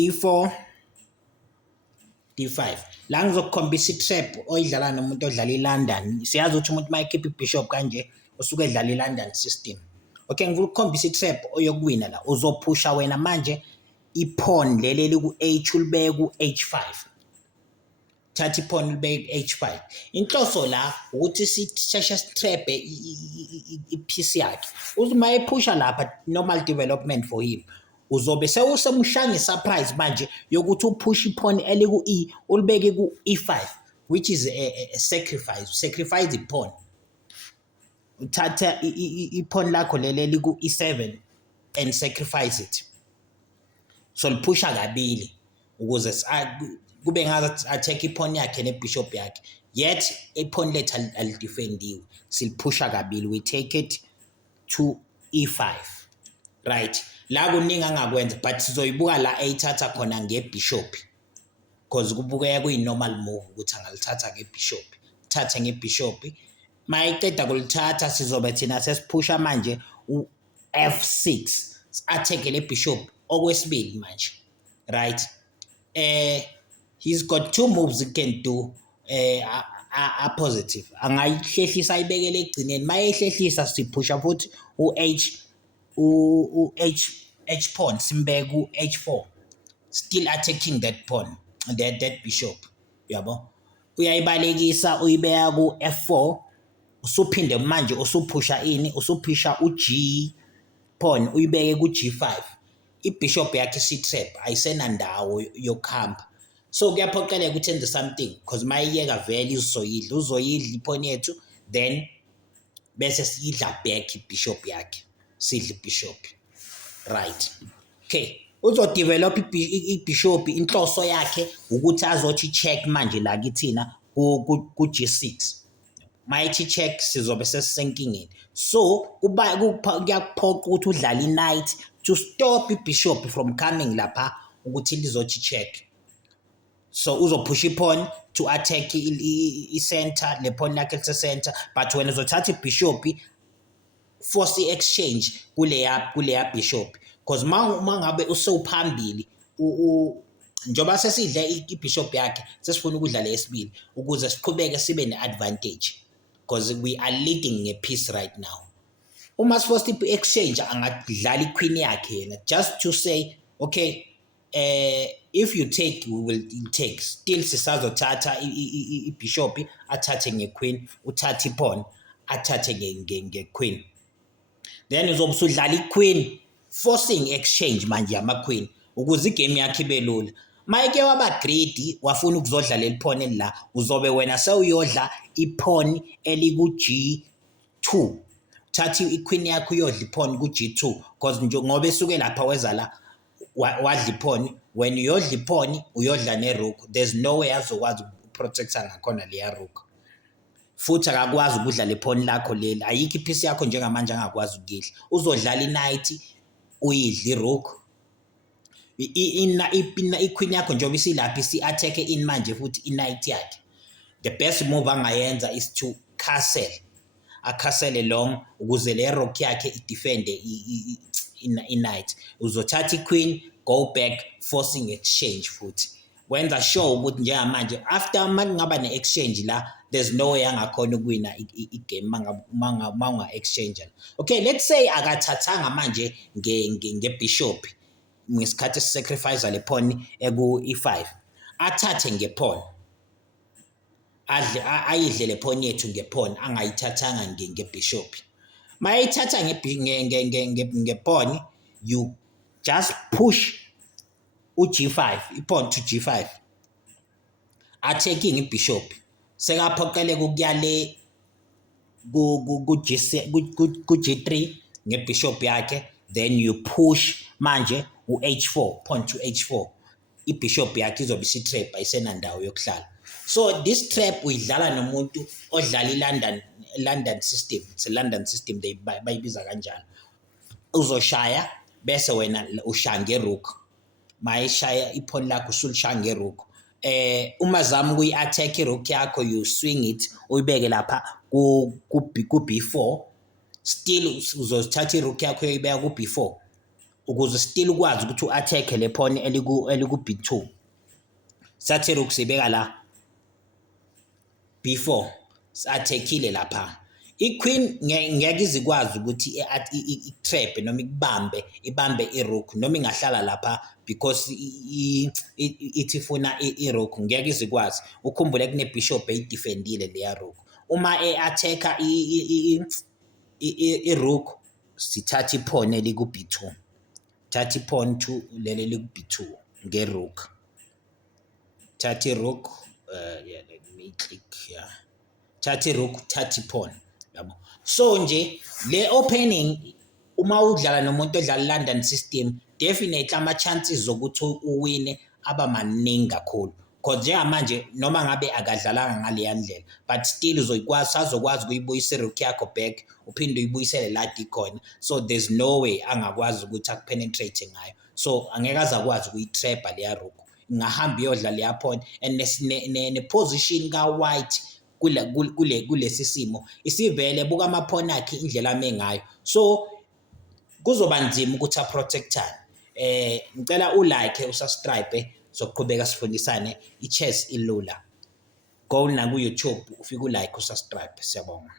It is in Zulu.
D4 D5 la ngizokukhombisa itrap oyidlala nomuntu odlala iLondon. Siyazi ukuthi umuntu mayikhipha ibishop kanje usuke edlala iLondon system. Okay, ngifuna ukukhombisa itrap oyokuwina la. Uzophusha wena manje ipawn leli ku H ulibeke ku H5. Thatha ipawn ulibeke ku H5. Inhloso la ukuthi sisheshe sitrap ipiece yakhe. Uzuma ephusha lapha normal development for him. Uzobe sewusemshanga surprise manje yokuthi uphushe ipawn eliku E ulibeke ku E5, which is a sacrifice ipawn. Uthatha ipawn lakho leli ku E7 and sacrifice it. So liphusha kabili ukuze kube ngathi attack ipawn yakhe nebishop yakhe, yet ipawn lethu alidefendiwe, siliphusha kabili. We take it to E5, right? La kuningi angakwenza but sizoyibuka la ayithatha khona ngebishop, because kubukeka kuyi-normal move ukuthi angalithatha ngebishop. Thathe ngebishop, mayiqeda kulithatha sizobe thina sesiphusha manje u-F6 atheke le bishop okwesibili manje, right? He's got two moves he can do are positive. Angayihlehlisa ayibekele egcineni, mayehlehlisa siphusha futhi H pawn simbeke ku H4, still attacking that pawn, that bishop, yabo. Uyayibalekisa uyibeka ku F4, usuphinde manje usuphusha ini, usuphusha uG pawn uyibeke ku G5. Ibishop yakhe si-trap ayisenandawo yokuhamba, so kuyaphoqeleka ukuthi enze something because mayiyeka vele uzoyidla ipawn yethu, then bese siyidla back ibishop yakhe, sidla ibishop, right? Okay, uzodevelop ibishop. Inhloso yakhe ukuthi azothi check manje la kithina ku G6. Mayithi check sizobe sesisenkingeni, so kuyakuphoqa ukuthi udlale i-knight to stop ibishop from coming lapha ukuthi lizothi check. So uzophusha ipawn to attack i-center, le pawn lakhe lise-center, but wena uzothatha ibishop force i-exchange kuleya bishop, because mangabe usewuphambili njoba sesidla ibishop yakhe sesifuna ukudlala esibili ukuze siqhubeke sibe ne-advantage, because we are leading ngepiece right now. Uma siforce i-exchange angadlala iqueen yakhe yena just to say okay, if you take we will take. Still sisazothatha ibishop athathe ngequeen, uthathe ipawn athathe ngequeen, then uzobe usudlala iqueen forcing exchange manje yama-queen ukuze igame yakhe ibe lula. Mayike waba greedy wafuna ukuzodlala ipawn la, uzobe wena sewuyodla ipawn eliku G2. Thatha iqueen yakho uyodla ipawn ku G2, because ngoba esuke lapha weza la wadla ipawn. When uyodla ipawn uyodla nerook, there's no way azokwazi ukuprotecta ngakhona leya rook, futhi akakwazi ukudlala ipawn lakho leli. Ayikho ipiece yakho njengamanje angakwazi ukuyidla. Uzodlala i-knight uyidla irook, iqueen yakho njengoba isilapha isi-attack in manje futhi i-knight yakhe. The best move angayenza is to castle long ukuze le rook yakhe idefende i-knight. Uzothatha iqueen, go back, forcing exchange futhi. Wenza sure ukuthi njengamanje after mangaba ne-exchange la, there's no way angakhona ukuwina igame manga exchange. Okay, let's say akathathanga manje ngebishop ngesikhathi sacrifice le pawn eku E5, athathe ngepawn, ayidle le pawn yethu ngepawn, angayithathanga ngebishop. Mayithatha ngepawn, you just push uG5, ipawn to G5, attacking ibishop. Sekaphoqeleka ukuyale ku G3 ngebishop yakhe, then you push manje u-H4, pawn to H4. Ibishop yakhe izobe isi-trap ayisenandawo yokuhlala. So this trap uyidlala nomuntu odlala i-London system. It's a London system, bayibiza kanjalo. Uzoshaya bese wena ushaya ngerook. Mayishaya ipawn lakho usulishaya ngerook. Uma zama ukuyi-attack irook yakho, you swing it uyibeke lapha ku B4. Still uzothatha irook yakho uyibeka ku B4. ukuze still ukwazi ukuthi u-attack le pawn eliku b2. Sathi rook sibeka la b4 si-attackile lapha. I-queen ngeke izikwazi ukuthi i-trap noma ibambe i-rook noma ingahlala lapha because ithi ifuna i-rook ngeke izikwazi. Ukhumbule kune-bishop eyidefendile leya rook. Uma e-attacka i-rook sithatha i-pawn eliku b2. Thatha i-pawn to leli liku b2 nge-rook. Thatha i-rook yeah, let me click here. Thatha i-rook, thatha i-pawn. Yabo. So nje le opening uma udlala nomuntu odlala London system definitely ama chances zokuthi uwine aba maningi kakhulu. Because njengamanje noma ngabe akadlalanga ngale ndlela but still azokwazi ukuyibuyisa irook yakho back uphinde uyibuyisele la dikhona. So there's no way angakwazi ukuthi akupenetrate ngayo. So angeke azakwazi ukuyitrappa leya rook. Ingahamba iyodla leya pawn and ne position ka white kulesi simo isivele buka ama pawn akhe indlela amengayo. So kuzoba nzima ukuthi aprotectane. Ngicela ulike usubscribe soqhubeka sifundisane ichess ilula. Go na ku YouTube ufike ulike usubscribe. Siyabonga.